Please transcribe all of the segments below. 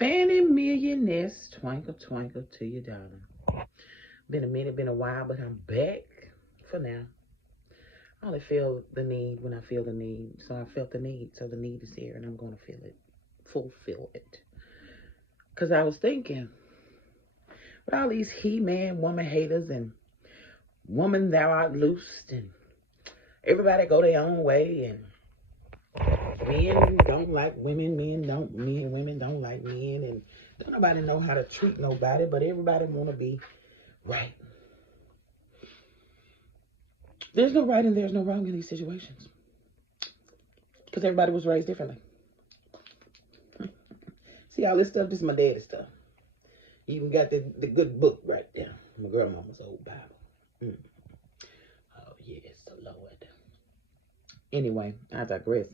Fanny Millionaires, twinkle, twinkle to your darling. Been a minute, been a while, but I'm back for now. I only feel the need when I feel the need. So I felt the need, so the need is here, and I'm going to feel it, fulfill it. Because I was thinking, with all these he-man woman haters and woman thou art loosed, and everybody go their own way, and men don't like women, women don't like men, and don't nobody know how to treat nobody, but everybody want to be right. There's no right and there's no wrong in these situations because everybody was raised differently. See all this stuff? This is my daddy's stuff. He even got the good book right there. My grandmama's old Bible. Mm. Oh, yes, the Lord. Anyway, I digress.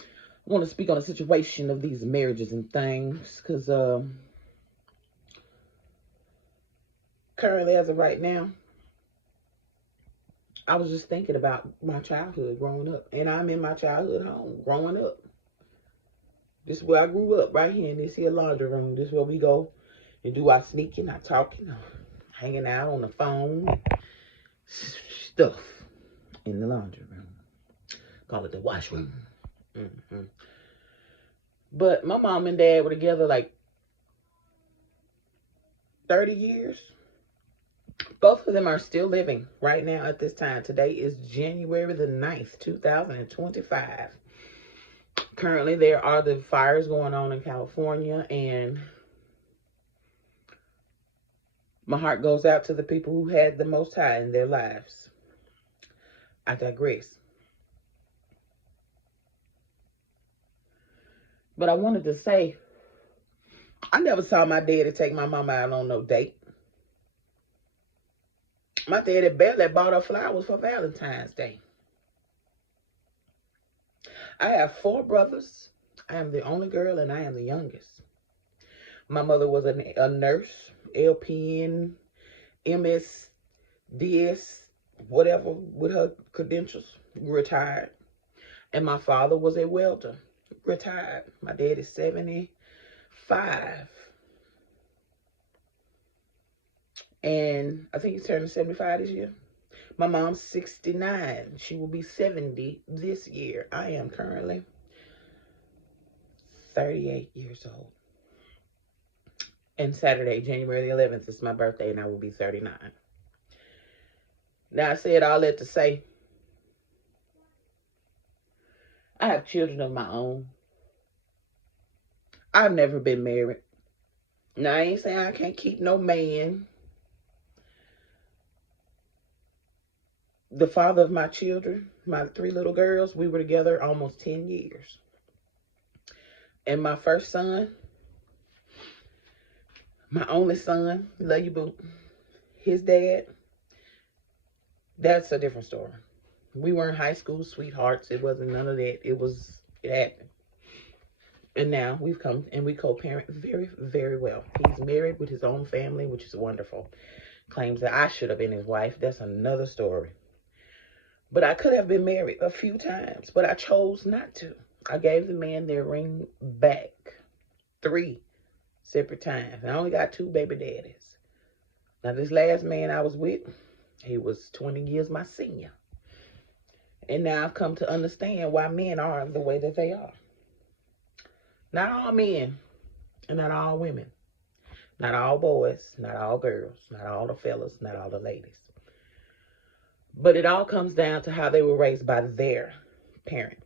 I want to speak on the situation of these marriages and things because currently, as of right now, I was just thinking about my childhood growing up. And I'm in my childhood home growing up. This is where I grew up, right here in this here laundry room. This is where we go and do our sneaking, our talking, our hanging out on the phone, stuff in the laundry room. Call it the washroom. Mm-hmm. But my mom and dad were together like 30 years. Both of them are still living right now at this time. Today is January the 9th, 2025. Currently, there are the fires going on in California, and my heart goes out to the people who had the Most High in their lives. I digress. But I wanted to say, I never saw my daddy take my mama out on no date. My daddy barely bought her flowers for Valentine's Day. I have 4 brothers. I am the only girl, and I am the youngest. My mother was a nurse, LPN, MS, DS, whatever with her credentials, retired. And my father was a welder, retired. My dad is 75. And I think he's turning 75 this year. My mom's 69. She will be 70 this year. I am currently 38 years old. And Saturday, January the 11th, is my birthday, and I will be 39. Now, I said all that to say, I have children of my own. I've never been married. Now, I ain't saying I can't keep no man. The father of my children, my 3 little girls, we were together almost 10 years. And my first son, my only son, love you, boo, his dad, that's a different story. We weren't high school sweethearts. It wasn't none of that. It happened. And now we've come and we co-parent very, very well. He's married with his own family, which is wonderful. Claims that I should have been his wife. That's another story. But I could have been married a few times, but I chose not to. I gave the man their ring back 3 separate times. I only got 2 baby daddies. Now, this last man I was with, he was 20 years my senior. And now I've come to understand why men are the way that they are. Not all men, and not all women. Not all boys, not all girls, not all the fellas, not all the ladies. But it all comes down to how they were raised by their parent.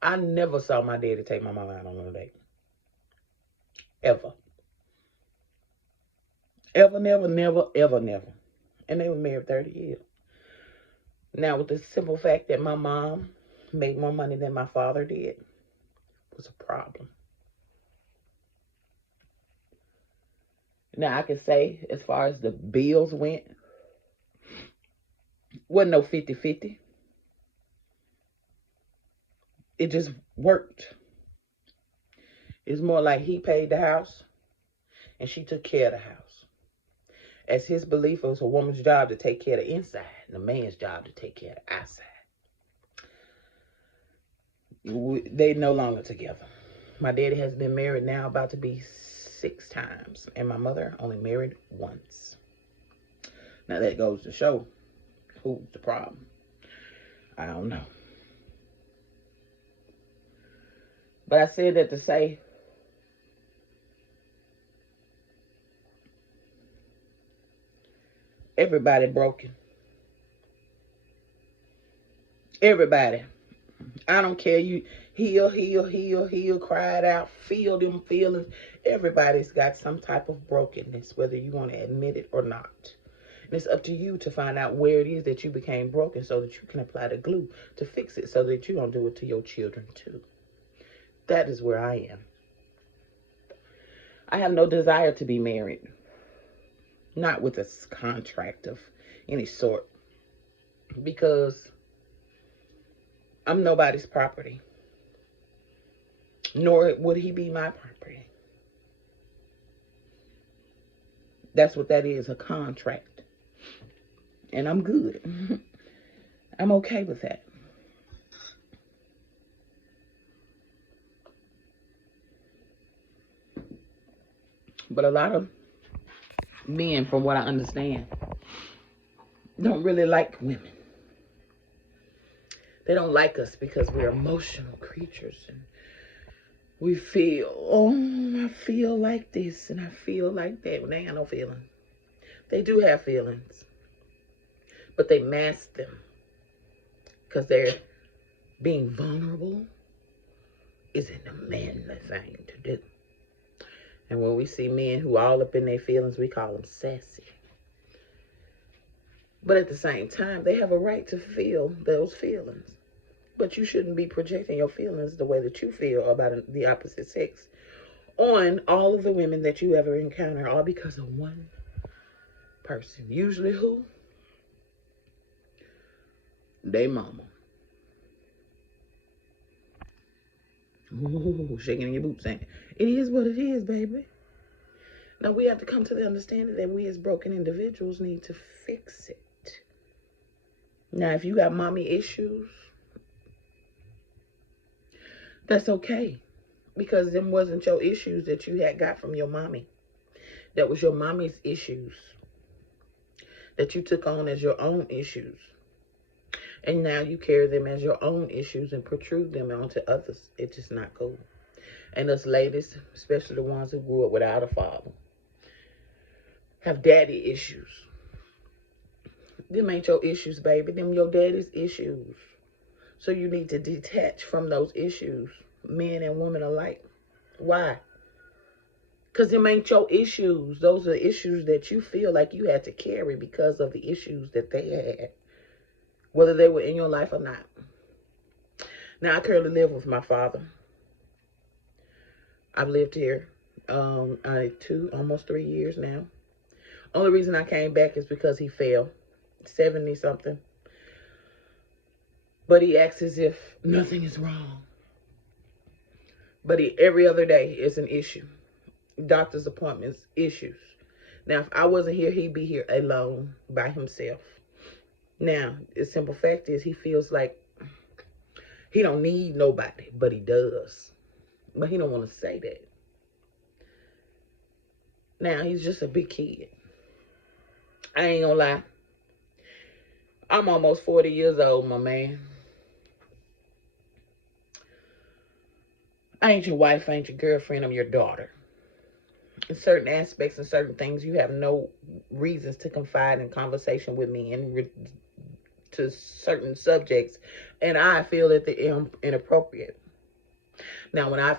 I never saw my daddy take my mama out on a date. Ever. Ever, never, never, ever, never. And they were married 30 years. Now, with the simple fact that my mom made more money than my father did, was a problem. Now, I can say, as far as the bills went, wasn't no 50-50. It just worked. It's more like he paid the house and she took care of the house. As his belief, it was a woman's job to take care of the inside and a man's job to take care of the outside. They no longer together. My daddy has been married now about to be 6 times. And my mother only married once. Now that goes to show who's the problem. I don't know. But I said that to say, everybody broken. Everybody. I don't care. You heal, cried out, feel them feelings. Everybody's got some type of brokenness, whether you want to admit it or not. And it's up to you to find out where it is that you became broken so that you can apply the glue to fix it so that you don't do it to your children too. That is where I am. I have no desire to be married. Not with a contract of any sort. Because I'm nobody's property. Nor would he be my property. That's what that is, a contract. And I'm good. I'm okay with that. But a lot of men, from what I understand, don't really like women. They don't like us because we're emotional creatures. And we feel, oh, I feel like this and I feel like that. When they ain't got no feelings. They do have feelings. But they mask them. Because they're being vulnerable isn't a manly thing to do. And when we see men who all up in their feelings, we call them sassy. But at the same time, they have a right to feel those feelings. But you shouldn't be projecting your feelings the way that you feel about the opposite sex on all of the women that you ever encounter, all because of one person. Usually who? They mama. Ooh, shaking in your boots saying, it is what it is, baby. Now we have to come to the understanding that we as broken individuals need to fix it. Now, if you got mommy issues, that's okay. Because them wasn't your issues that you had got from your mommy. That was your mommy's issues that you took on as your own issues. And now you carry them as your own issues and protrude them onto others. It's just not cool. And us ladies, especially the ones who grew up without a father, have daddy issues. Them ain't your issues, baby. Them your daddy's issues. So you need to detach from those issues, men and women alike. Why? Because them ain't your issues. Those are issues that you feel like you had to carry because of the issues that they had, whether they were in your life or not. Now, I currently live with my father. I've lived here almost 3 years now. Only reason I came back is because he fell, 70 something. But he acts as if nothing is wrong. But every other day is an issue. Doctor's appointments, issues. Now, if I wasn't here, he'd be here alone by himself. Now, the simple fact is he feels like he don't need nobody, but he does. But he don't want to say that. Now, he's just a big kid. I ain't gonna lie. I'm almost 40 years old, my man. I ain't your wife, I ain't your girlfriend, I'm your daughter. In certain aspects and certain things, you have no reasons to confide in conversation with me and to certain subjects. And I feel that they're inappropriate. Now, when I